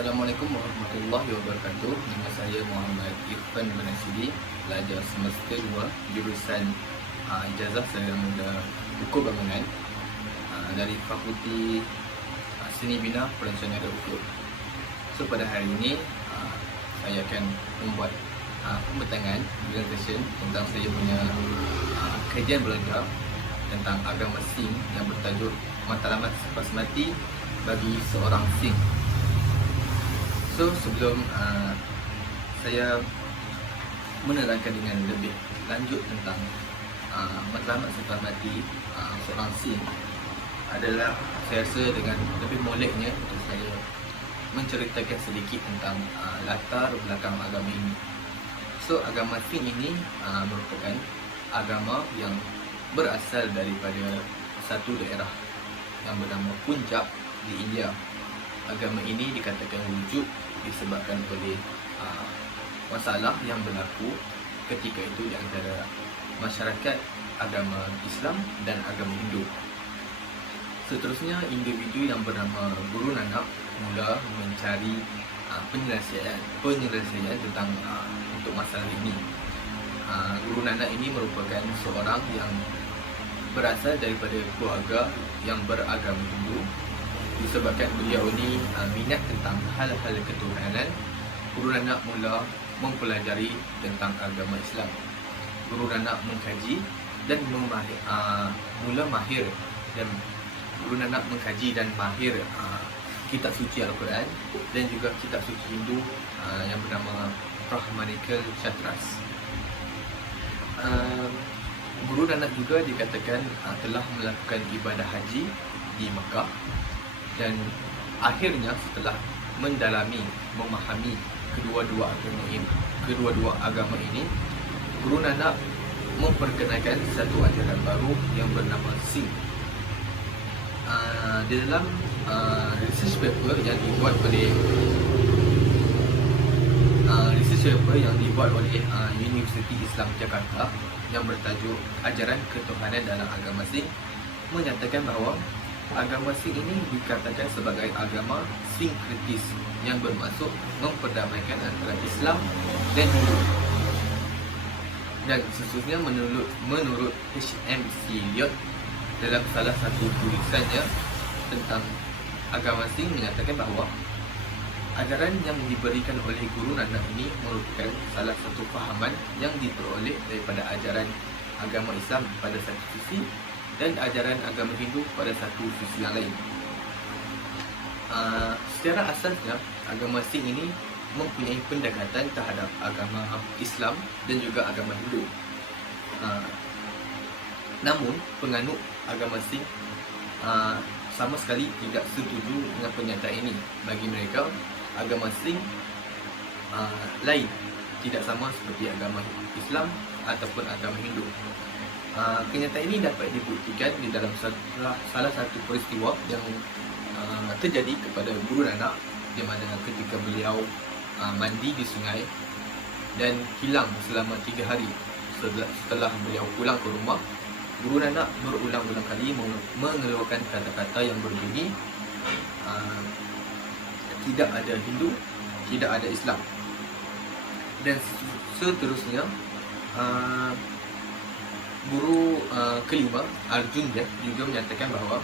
Assalamualaikum warahmatullahi wabarakatuh. Nama saya Muhammad Irfan bin Nasidi, pelajar semester 2 jurusan Ijazah Sarjana Muda Hukum Bangunan dari Fakulti Seni Bina Perancangan dan Hukum. So pada hari ini saya akan membuat pembentangan presentation tentang saya punya kajian belajar tentang agama Sing yang bertajuk Matlamat Selepas Mati bagi Seorang Sing. So sebelum saya menerangkan dengan lebih lanjut tentang matlamat selepas mati seorang Sing, adalah saya rasa dengan lebih moleknya untuk saya menceritakan sedikit tentang latar belakang agama ini. So agama Sing ini merupakan agama yang berasal daripada satu daerah yang bernama Punjab di India. Agama ini dikatakan wujud disebabkan oleh masalah yang berlaku ketika itu di antara masyarakat agama Islam dan agama Hindu. Seterusnya, individu yang bernama Guru Nanak mula mencari penyelesaian tentang untuk masalah ini. Guru Nanak ini merupakan seorang yang berasal daripada keluarga yang beragama Hindu. Disebabkan beliau ini minat tentang hal-hal ketuhanan, Guru Nanak mula mempelajari tentang agama Islam. Guru Nanak mengkaji dan mula mahir, dan Guru Nanak mengkaji dan mahir kitab suci Al-Quran dan juga kitab suci Hindu yang bernama Brahmanical Chatras. Guru Nanak juga dikatakan telah melakukan ibadah haji di Mekah, dan akhirnya setelah mendalami, memahami kedua-dua agama ini, Guru Nanak memperkenalkan satu ajaran baru yang bernama Sing. Di dalam research paper yang dibuat oleh Universiti Islam Jakarta yang bertajuk Ajaran Ketuhanan dalam Agama Sing, menyatakan bahawa agama Sing ini dikatakan sebagai agama sinkretis yang bermaksud memperdamaikan antara Islam dan Hindu. Dan sesungguhnya menurut H.M. Eliot dalam salah satu tulisannya tentang agama Sing, menyatakan bahawa ajaran yang diberikan oleh Guru Nanak ini merupakan salah satu fahaman yang diperoleh daripada ajaran agama Islam pada satu sisi dan ajaran agama Hindu pada satu sisi yang lain. Secara asasnya, agama Sing ini mempunyai pendekatan terhadap agama Islam dan juga agama Hindu. Namun, penganut agama Sing sama sekali tidak setuju dengan pernyataan ini. Bagi mereka, agama Sing lain, tidak sama seperti agama Islam ataupun agama Hindu. Kenyataan ini dapat dibuktikan di dalam salah satu peristiwa yang terjadi kepada Guru Nanak, di mana ketika beliau mandi di sungai dan hilang selama 3 hari. Setelah beliau pulang ke rumah, Guru Nanak berulang-ulang kali mengeluarkan kata-kata yang berbunyi tidak ada Hindu, tidak ada Islam. Dan seterusnya, guru kelima, Arjun, juga menyatakan bahawa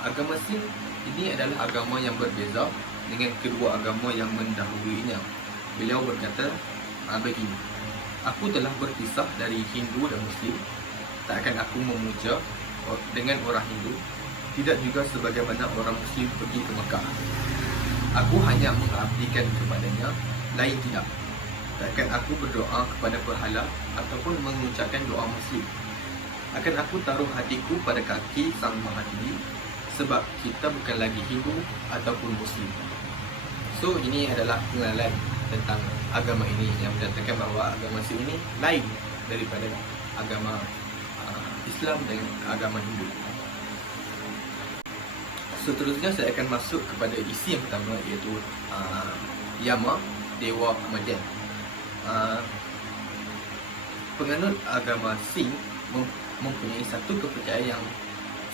agama Sing ini adalah agama yang berbeza dengan kedua agama yang mendahulunya. Beliau berkata begini: aku telah berpisah dari Hindu dan Muslim. Takkan aku memuja dengan orang Hindu, tidak juga sebagaimana orang Muslim pergi ke Mekah. Aku hanya mengabdikan kepadanya, lain tidak. Takkan aku berdoa kepada berhala ataupun mengucapkan doa Muslim. Akan aku taruh hatiku pada kaki Sang Maha Tinggi, sebab kita bukan lagi Hindu ataupun Muslim. So ini adalah pengenalan tentang agama ini yang menyatakan bahawa agama Sing ini lain daripada agama Islam dan agama Hindu. Seterusnya saya akan masuk kepada isi yang pertama, iaitu Yama, Dewa Kematian. Penganut agama Sing mempunyai satu kepercayaan yang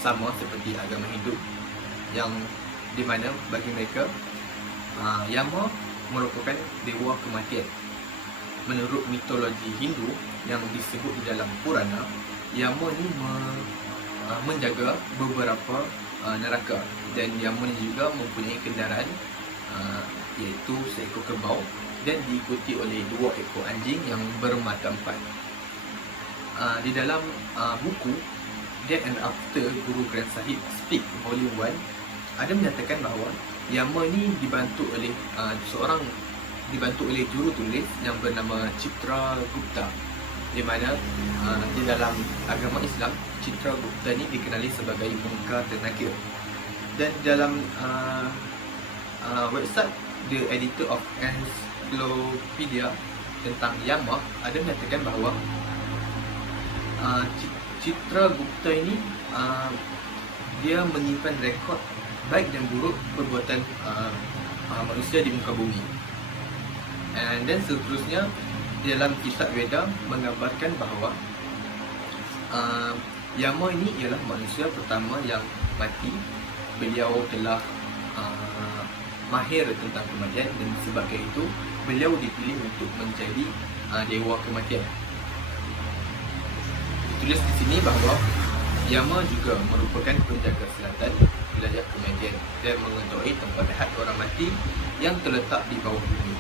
sama seperti agama Hindu, yang di mana bagi mereka Yama merupakan dewa kematian. Menurut mitologi Hindu yang disebut di dalam Purana, Yama ni menjaga beberapa neraka, dan Yama ni juga mempunyai kendaraan iaitu seekor kerbau dan diikuti oleh 2 ekor anjing yang bermata 4. Di dalam buku Death and After Guru Granth Sahib Speak Volume 1 ada menyatakan bahawa Yama ni dibantu oleh juru tulis yang bernama Citragupta, di mana di dalam agama Islam Citragupta ni dikenali sebagai muka tenaga. Dan dalam website The Editor of Encyclopedia tentang Yama ada menyatakan bahawa Citragupta ini dia menyimpan rekod baik dan buruk perbuatan manusia di muka bumi. Dan seterusnya dalam kisah Veda menggambarkan bahawa Yama ini ialah manusia pertama yang mati. Beliau telah mahir tentang kematian, dan sebabkan itu beliau dipilih untuk menjadi dewa kematian. Ditulis di sini bahawa Yama juga merupakan penjaga selatan wilayah kematian dan mengetuai tempat rehat orang mati yang terletak di bawah bumi.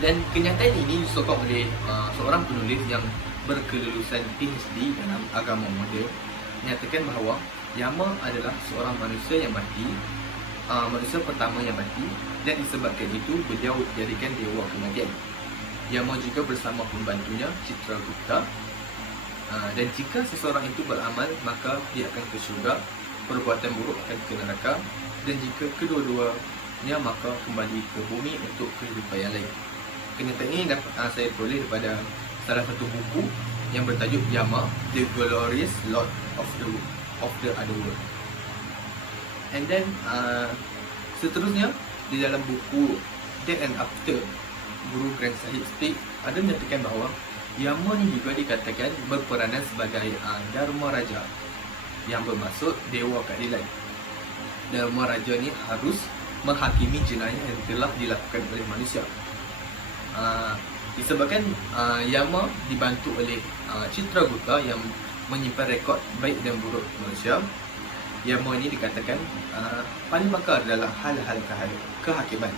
Dan kenyataan ini disokong oleh seorang penulis yang berkelulusan PhD dalam agama moden, menyatakan bahawa Yama adalah seorang manusia yang mati, manusia pertama yang mati, dan disebabkan itu beliau dijadikan dewa kematian. Yama juga bersama pembantunya Citragupta, dan jika seseorang itu beramal maka dia akan ke syurga, perbuatan buruk akan ke neraka, dan jika kedua-duanya maka kembali ke bumi untuk kehidupan yang lain. Kenyataan ini saya peroleh daripada salah satu buku yang bertajuk Yama, The Glorious Lord of the Otherworld. And then seterusnya di dalam buku Death and After Guru Granth Sahib Speak ada menyatakan bahawa Yama ni juga dikatakan berperanan sebagai Dharma Raja, yang bermaksud dewa keadilan. Dharma Raja ni harus menghakimi jenayah yang telah dilakukan oleh manusia. Disebabkan Yama dibantu oleh Citragupta yang menyimpan rekod baik dan buruk manusia, Yama ini dikatakan paling pakar dalam hal-hal kehakiman,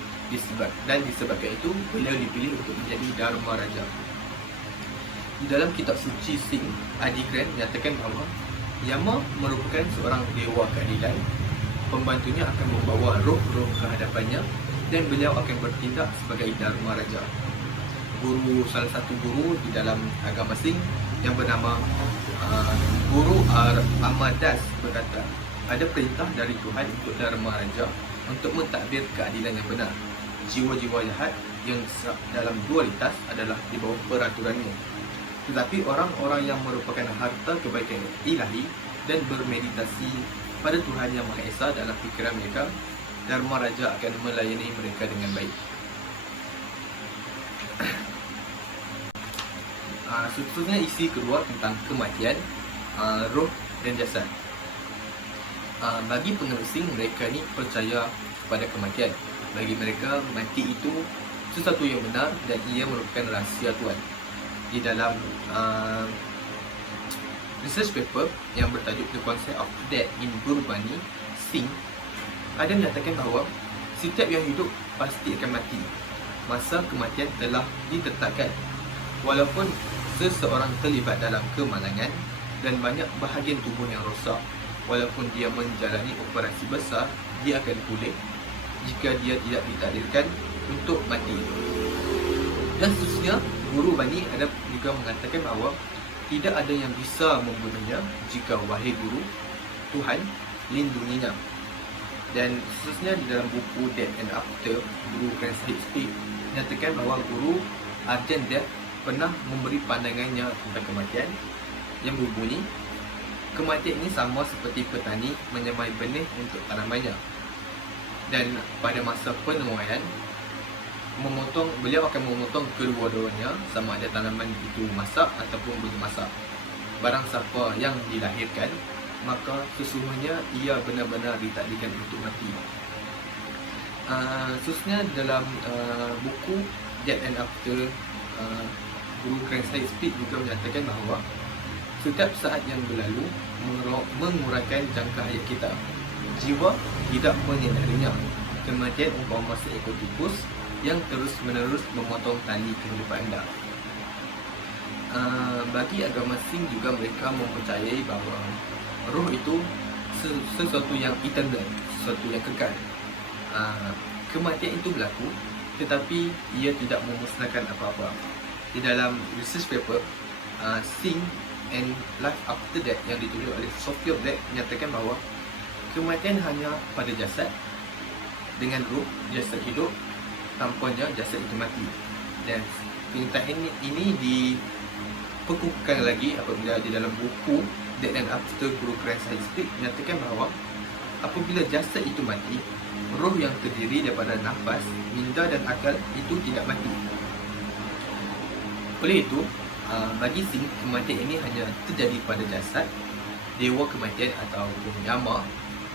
dan disebabkan itu beliau dipilih untuk menjadi Dharma Raja. Di dalam kitab suci Singh, Adi Grant menyatakan bahawa Yama merupakan seorang dewa keadilan. Pembantunya akan membawa roh-roh ke hadapannya dan beliau akan bertindak sebagai Dharma Raja. Salah satu guru di dalam agama Singh yang bernama Guru Amadas berkata, ada perintah dari Tuhan untuk Dharma Raja untuk mentadbir keadilan yang benar. Jiwa-jiwa jahat yang dalam dualitas adalah di bawah peraturannya. Tetapi orang-orang yang merupakan harta kebaikan ilahi dan bermeditasi pada Tuhan Yang Maha Esa dalam fikiran mereka, Dharma Raja akan melayani mereka dengan baik. Seterusnya isi kedua tentang kematian, roh dan jasad. Bagi penganut Singh, mereka ni percaya kepada kematian. Bagi mereka, mati itu sesuatu yang benar dan ia merupakan rahsia Tuhan. Di dalam research paper yang bertajuk The Concept of Death in Gurbani, Singh ada menyatakan bahawa setiap yang hidup pasti akan mati. Masa kematian telah ditetapkan. Walaupun seseorang terlibat dalam kemalangan dan banyak bahagian tubuh yang rosak, walaupun dia menjalani operasi besar, dia akan pulih jika dia tidak ditakdirkan untuk mati. Dan seterusnya, Guru Bani ada juga mengatakan bahawa tidak ada yang bisa membunuhnya jika wahai Guru, Tuhan lindunginya. Dan seterusnya di dalam buku Death and After Guru Granth Sahib Speak menyatakan bahawa Guru Arjan Dev pernah memberi pandangannya tentang kematian yang berbunyi, kematian ini sama seperti petani menyemai benih untuk tanamannya. Dan pada masa penuaian, beliau akan memotong kedua-duanya, sama ada tanaman itu masak ataupun belum masak. Barang siapa yang dilahirkan, maka sesungguhnya ia benar-benar ditakdirkan untuk mati. Khususnya dalam buku Death and After, Guru Grand Syed Speed juga menyatakan bahawa setiap saat yang berlalu mengurangkan jangka hayat kita. Jiwa tidak menyedarinya. Kematian umpama seekor tikus yang terus-menerus memotong tali kehidupan anda. Bagi agama Sikh juga mereka mempercayai bahawa roh itu sesuatu yang eternal, sesuatu yang kekal. Kematian itu berlaku, tetapi ia tidak memusnahkan apa-apa. Di dalam research paper Sikh and Life After Death yang ditulis oleh Sophia Black menyatakan bahawa kematian hanya pada jasad. Dengan roh, jasad hidup, tanpanya jasad itu mati. Dan pernyataan ini diperkukuhkan lagi apabila di dalam buku Death and After Guru Grand Syed Speed menyatakan bahawa apabila jasad itu mati, roh yang terdiri daripada nafas, minda dan akal itu tidak mati. Oleh itu, bagi Sikh, kematian ini hanya terjadi pada jasad. Dewa kematian ataupun Yama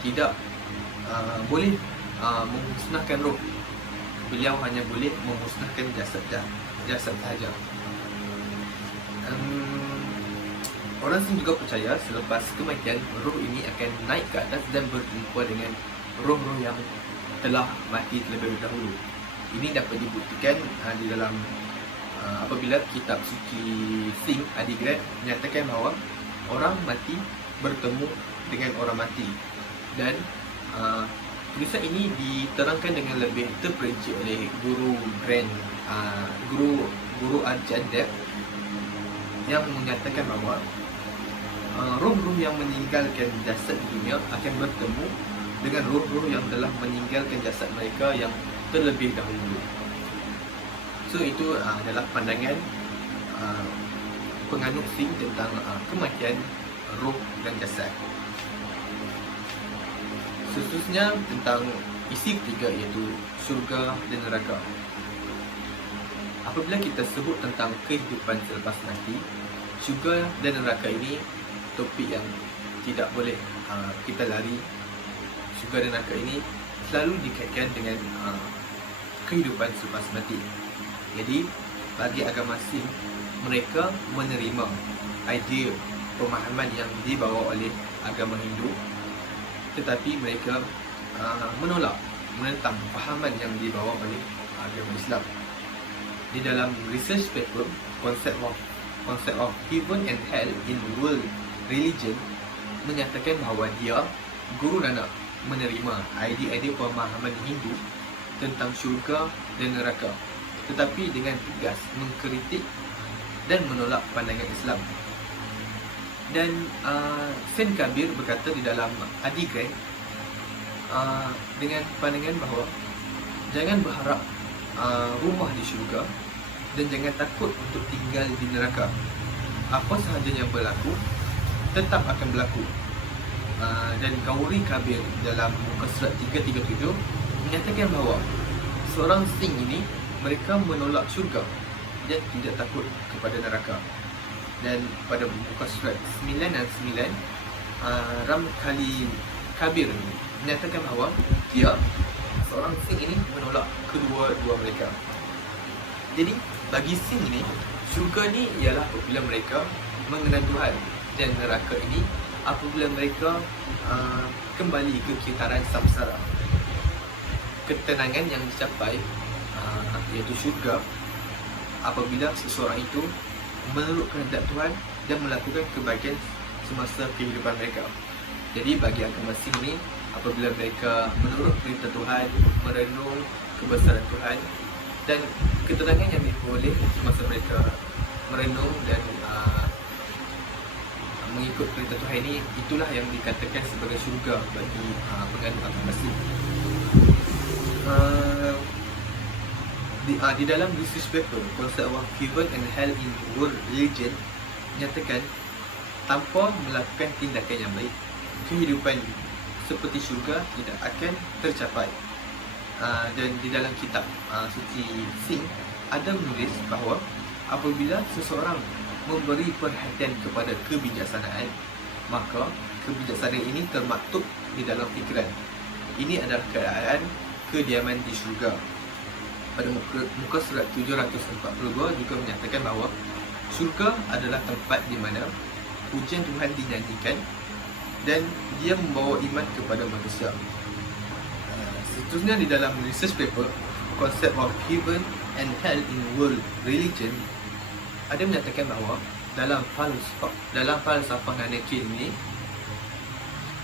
tidak boleh memusnahkan roh. Beliau hanya boleh memusnahkan jasad sahaja. Orang Sikh juga percaya selepas kematian, roh ini akan naik ke atas dan berjumpa dengan roh-roh yang telah mati terlebih dahulu. Ini dapat dibuktikan di dalam apabila kitab suci Sikh Adigrad menyatakan bahawa orang mati bertemu dengan orang mati. Dan tulisan ini diterangkan dengan lebih terperinci oleh Guru Arjan-Dev yang menyatakan bahawa roh-roh yang meninggalkan jasad di dunia akan bertemu dengan roh-roh yang telah meninggalkan jasad mereka yang terlebih dahulu. So itu adalah pandangan penganut Sikh tentang kematian roh dan jasad. Khususnya tentang isi ketiga, iaitu syurga dan neraka. Apabila kita sebut tentang kehidupan selepas mati, syurga dan neraka ini topik yang tidak boleh kita lari. Syurga dan neraka ini selalu dikaitkan dengan kehidupan selepas mati. Jadi bagi agama Sikh, mereka menerima idea pemahaman yang dibawa oleh agama Hindu, tetapi mereka menentang fahaman yang dibawa oleh agama Islam. Di dalam research paper Concept of Heaven and Hell in World Religion menyatakan bahawa Guru Nanak menerima idea pemahaman Hindu tentang syurga dan neraka, tetapi dengan tegas mengkritik dan menolak pandangan Islam. Dan Saint Kabir berkata di dalam Adigrad dengan pandangan bahawa jangan berharap rumah di syurga dan jangan takut untuk tinggal di neraka. Apa sahaja yang berlaku tetap akan berlaku. Dan Gauri Kabir dalam muka surat 337 menyatakan bahawa seorang Sikh ini mereka menolak syurga dan tidak takut kepada neraka. Dan pada muka surat 9 dan 9, Ramkali Kabir menyatakan bahawa seorang Sikh ini menolak kedua-dua mereka. Jadi bagi Sikh ini, syurga ni ialah apabila mereka mengenal Tuhan, dan neraka ini apabila mereka kembali ke kitaran samsara. Ketenangan yang dicapai iaitu syurga apabila seseorang itu menurut kehendak Tuhan dan melakukan kebaikan semasa kehidupan mereka. Jadi bagi agama Sikh ini, apabila mereka menurut perintah Tuhan, merenung kebesaran Tuhan dan ketenangan yang diperoleh semasa mereka merenung dan mengikut perintah Tuhan ini, itulah yang dikatakan sebagai syurga bagi penganut agama Sikh. Di dalam research paper Concept of Heaven and Hell in World Religion menyatakan tanpa melakukan tindakan yang baik, kehidupan seperti syurga tidak akan tercapai. Dan di dalam kitab suci Sikh ada menulis bahawa apabila seseorang memberi perhatian kepada kebijaksanaan, maka kebijaksanaan ini termaktub di dalam fikiran. Ini adalah keadaan kediaman di syurga. Pada muka surat 742 juga menyatakan bahawa syurga adalah tempat di mana pujian Tuhan dinyanyikan dan dia membawa iman kepada manusia. Seterusnya di dalam research paper Concept of Heaven and Hell in World Religion ada menyatakan bahawa dalam falsafah Nanekil ini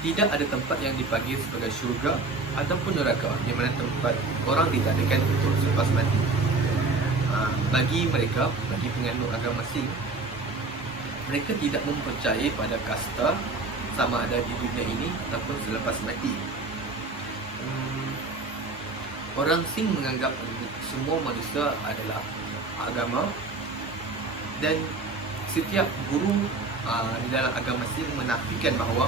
tidak ada tempat yang dipanggil sebagai syurga ataupun neraka, di mana tempat orang ditakdirkan untuk selepas mati. Bagi penganut agama Sikh, mereka tidak mempercayai pada kasta sama ada di dunia ini ataupun selepas mati. Orang Sikh menganggap semua manusia adalah agama, dan setiap guru di dalam agama Sikh menafikan bahawa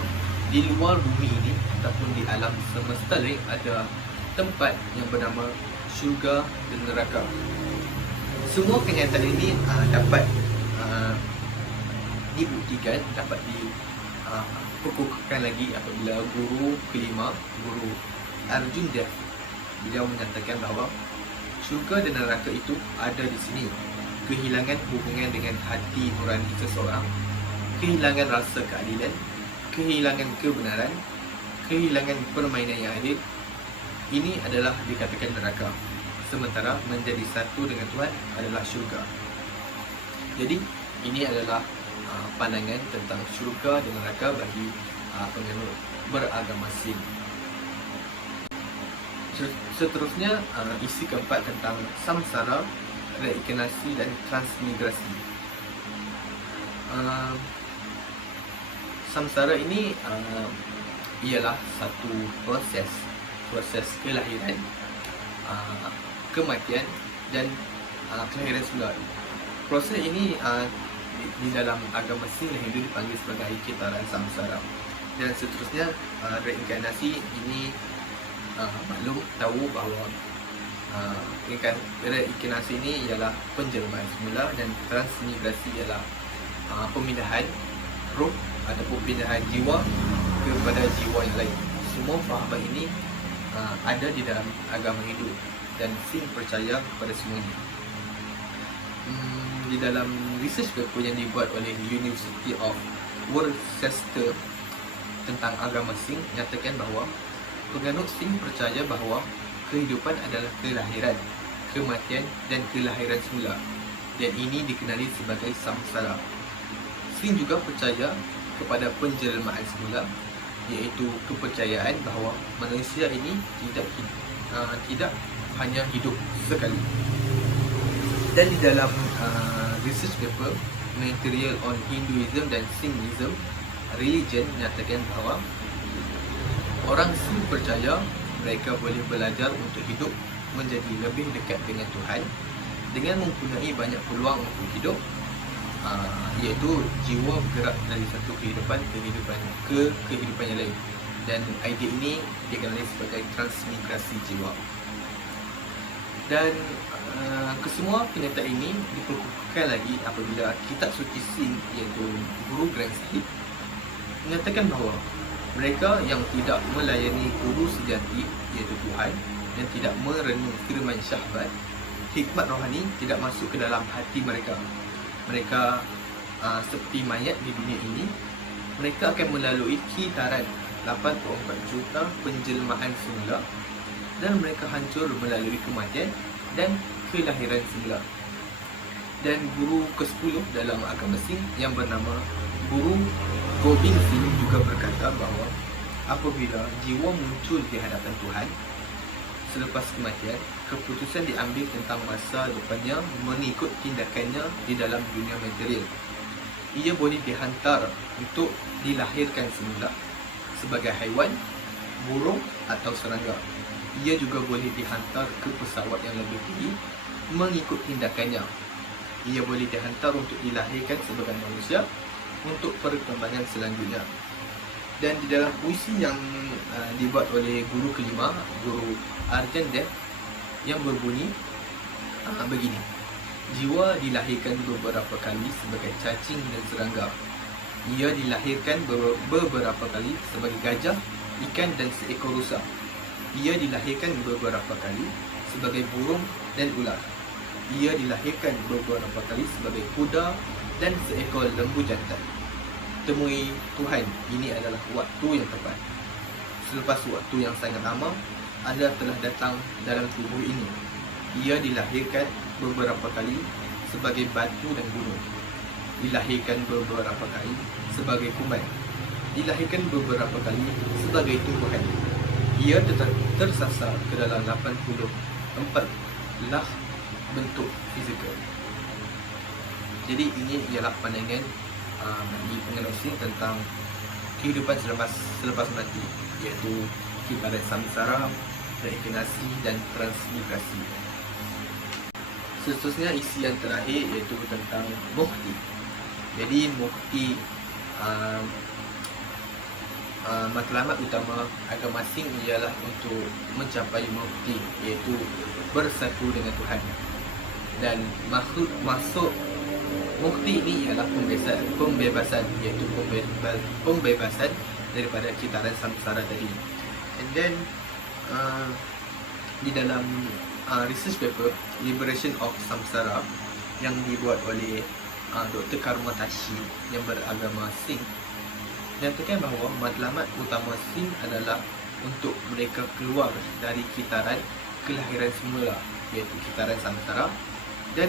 di luar bumi ini ataupun di alam semesta lain ada tempat yang bernama syurga dan neraka. Semua kenyataan ini dapat dibuktikan, dapat dikukuhkan lagi apabila guru kelima, Guru Arjun Dev, beliau menyatakan bahawa syurga dan neraka itu ada di sini. Kehilangan hubungan dengan hati nurani seseorang, kehilangan rasa keadilan, kehilangan kebenaran, kehilangan permainan yang adil, ini adalah dikatakan neraka. Sementara menjadi satu dengan Tuhan adalah syurga. Jadi ini adalah pandangan tentang syurga dan neraka bagi penganut beragama Sikh. Seterusnya isi keempat tentang samsara, reinkarnasi dan transmigrasi. Samsara ini ialah satu proses kelahiran, kematian dan kelahiran semula. Proses ini di dalam agama Sikh dan Hindu dipanggil sebagai kitaran samsara. Dan seterusnya reinkarnasi ini maklum tahu bahawa reinkarnasi ini ialah penjelmaan semula, dan transmigrasi ialah pemindahan roh ataupun pemindahan jiwa kepada jiwa yang lain. Semua fahaman ini ada di dalam agama Hindu dan Sikh percaya kepada semuanya. Di dalam research paper yang dibuat oleh University of Worcester tentang agama Sikh nyatakan bahawa penganut Sikh percaya bahawa kehidupan adalah kelahiran, kematian dan kelahiran semula, dan ini dikenali sebagai samsara. Sikh juga percaya kepada penjelmaan semula, iaitu kepercayaan bahawa manusia ini tidak hanya hidup sekali. Dan di dalam research paper Material on Hinduism dan Sikhism Religion menyatakan bahawa orang Sikh percaya mereka boleh belajar untuk hidup menjadi lebih dekat dengan Tuhan dengan mempunyai banyak peluang untuk hidup, iaitu jiwa bergerak dari satu kehidupan ke kehidupan yang lain. Dan idea ini dikenali sebagai transmigrasi jiwa. Dan kesemua kenyataan ini diperkukuhkan lagi apabila kitab suci Sikh iaitu Guru Granth Sahib menyatakan bahawa mereka yang tidak melayani guru sejati iaitu Tuhan, yang tidak merenung firman syahwat, hikmat rohani tidak masuk ke dalam hati mereka. Mereka seperti mayat di dunia ini, mereka akan melalui kitaran 84 juta penjelmaan semula, dan mereka hancur melalui kematian dan kelahiran semula. Dan guru ke-10 dalam agama Sikh yang bernama Guru Gobind Singh juga berkata bahawa apabila jiwa muncul di hadapan Tuhan selepas kematian, keputusan diambil tentang masa depannya mengikut tindakannya di dalam dunia material. Ia boleh dihantar untuk dilahirkan semula sebagai haiwan, burung atau serangga. Ia juga boleh dihantar ke pesawat yang lebih tinggi mengikut tindakannya. Ia boleh dihantar untuk dilahirkan sebagai manusia untuk perkembangan selanjutnya. Dan di dalam puisi yang dibuat oleh guru kelima, Guru Arjan Dev, yang berbunyi begini: jiwa dilahirkan beberapa kali sebagai cacing dan serangga. Ia dilahirkan beberapa kali sebagai gajah, ikan dan seekor rusa. Ia dilahirkan beberapa kali sebagai burung dan ular. Ia dilahirkan beberapa kali sebagai kuda dan seekor lembu jantan. Temui Tuhan, ini adalah waktu yang tepat. Selepas waktu yang sangat lama, Anda telah datang dalam tubuh ini. Ia dilahirkan beberapa kali sebagai batu dan gunung. Dilahirkan beberapa kali sebagai kuman. Dilahirkan beberapa kali sebagai tumbuhan. Ia tersasar ke dalam 84 lah bentuk fizikal. Jadi ini ialah pandangan bagi pengenosing tentang kehidupan selepas mati, iaitu kiblat samsara, reinkarnasi dan transmigrasi. Seterusnya isi yang terakhir iaitu tentang mukti. Jadi mukti matlamat utama agama Sing ialah untuk mencapai mukti, iaitu bersatu dengan Tuhan. Dan masuk mukti ini ialah pembebasan, iaitu pembebasan daripada kitaran samsara tadi. And then di dalam research paper Liberation of Samsara yang dibuat oleh Dr. Karma Tashi yang beragama Sing, nyatakan bahawa matlamat utama Sing adalah untuk mereka keluar dari kitaran kelahiran semula, iaitu kitaran samsara, dan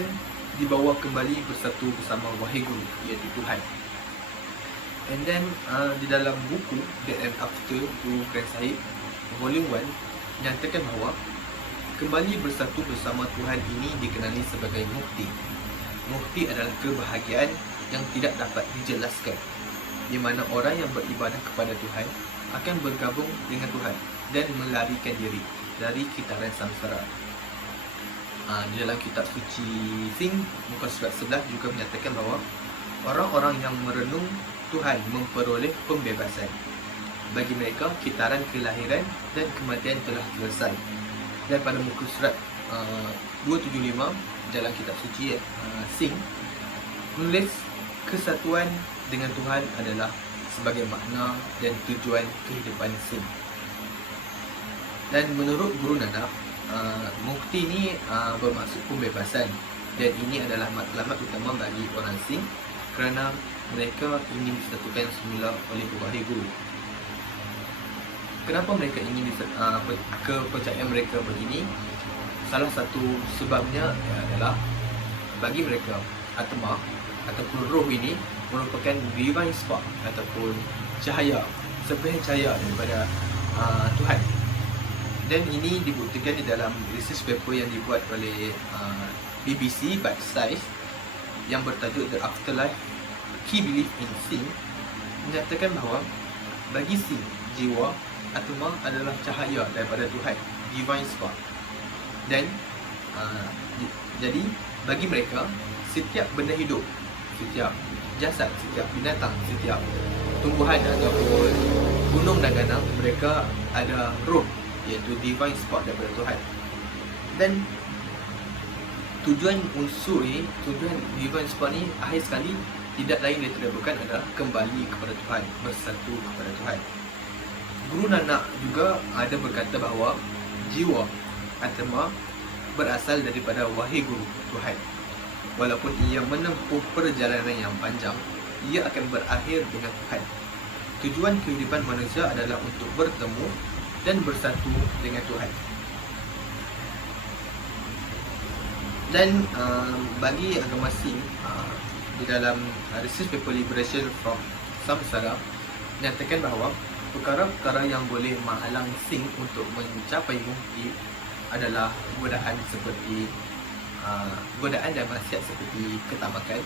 dibawa kembali bersatu bersama Waheguru, iaitu Tuhan. And then di dalam buku Death and After Guru Granth Sahib Volume 1 nyatakan bahawa kembali bersatu bersama Tuhan ini dikenali sebagai mukti. Mukti adalah kebahagiaan yang tidak dapat dijelaskan, di mana orang yang beribadah kepada Tuhan akan bergabung dengan Tuhan dan melarikan diri dari kitaran samsara. Di dalam kitab suci Sing muka surat 11 juga menyatakan bahawa orang-orang yang merenung Tuhan memperoleh pembebasan. Bagi mereka, kitaran kelahiran dan kematian telah selesai. Dan pada muka surat 275 dalam kitab suci Sing menulis kesatuan dengan Tuhan adalah sebagai makna dan tujuan kehidupan Sing. Dan menurut Guru Nanak, mukti ini bermaksud pembebasan, dan ini adalah matlamat utama bagi orang Sing kerana mereka ingin disatukan semula oleh Waheguru. Kenapa mereka ingin kepercayaan mereka begini? Salah satu sebabnya adalah bagi mereka atma ataupun roh ini merupakan divine spark ataupun cahaya, sebahagian cahaya daripada Tuhan. Dan ini dibuktikan di dalam research paper yang dibuat oleh BBC Bite Size yang bertajuk The Afterlife Key Belief in Sing, menyatakan bahawa bagi Sing, jiwa atma adalah cahaya daripada Tuhan, divine spark. Dan jadi bagi mereka, setiap benda hidup, setiap jasad, setiap binatang, setiap tumbuhan ataupun gunung dan ganang, mereka ada roh, iaitu divine spark daripada Tuhan. Dan tujuan unsur ni, tujuan divine spark ni akhir sekali tidak lain daripada bukan adalah kembali kepada Tuhan, bersatu kepada Tuhan. Guru Nanak juga ada berkata bahawa jiwa atma berasal daripada Waheguru Tuhan. Walaupun ia menempuh perjalanan yang panjang, ia akan berakhir dengan Tuhan. Tujuan kehidupan manusia adalah untuk bertemu dan bersatu dengan Tuhan. Dan bagi agama Sing, di dalam research paper Liberation from Samsara nyatakan bahawa perkara-perkara yang boleh menghalang Sing untuk mencapai mukti adalah godaan dan maksiat seperti ketamakan,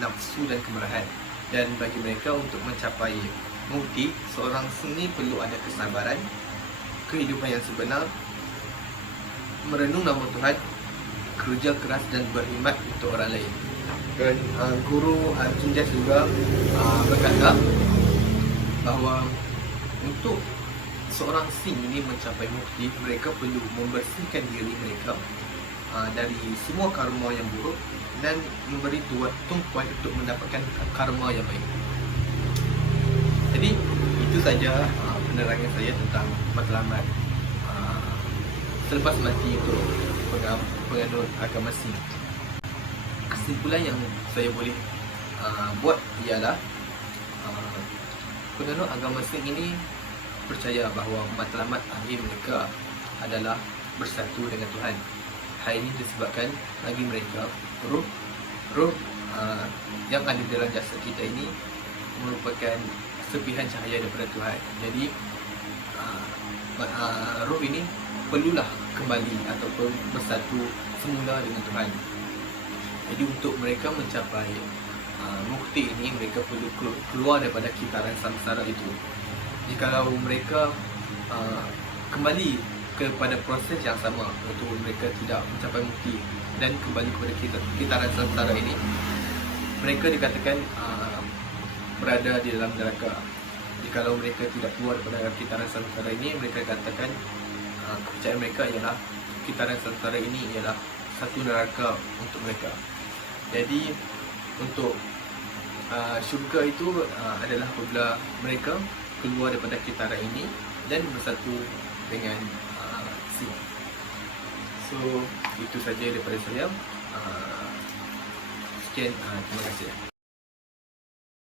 nafsu dan kemarahan. Dan bagi mereka untuk mencapai mukti, seorang Sing ni perlu ada kesabaran, kehidupan yang sebenar, merenung nama Tuhan, kerja keras dan berkhidmat untuk orang lain. Dan Guru Arjun Jas juga berkata bahawa untuk seorang Sing ini mencapai mukti, mereka perlu membersihkan diri mereka dari semua karma yang buruk dan memberi tumpuan untuk mendapatkan karma yang baik. Jadi itu saja penerangan saya tentang matlamat selepas mati untuk penganut agama Sikh. Kesimpulan yang saya boleh buat ialah penganut agama Sikh ini percaya bahawa matlamat akhir mereka adalah bersatu dengan Tuhan. Hal ini disebabkan bagi mereka roh yang ada dalam jasad kita ini merupakan serpihan cahaya daripada Tuhan. Jadi roh ini perlulah kembali ataupun bersatu semula dengan Tuhan. Jadi untuk mereka mencapai mukti ini, mereka perlu keluar daripada kitaran samsara itu. Jikalau mereka kembali kepada proses yang sama, untuk mereka tidak mencapai mukti dan kembali kepada kitaran samsara ini, mereka dikatakan berada di dalam neraka. Jikalau mereka tidak keluar daripada kitaran samsara ini, mereka katakan kepercayaan mereka ialah kitaran samsara ini ialah satu neraka untuk mereka. Jadi untuk syurga itu adalah apabila mereka keluar daripada kitaran ini dan bersatu dengan Sikh. So itu saja daripada saya. Sekian, terima kasih.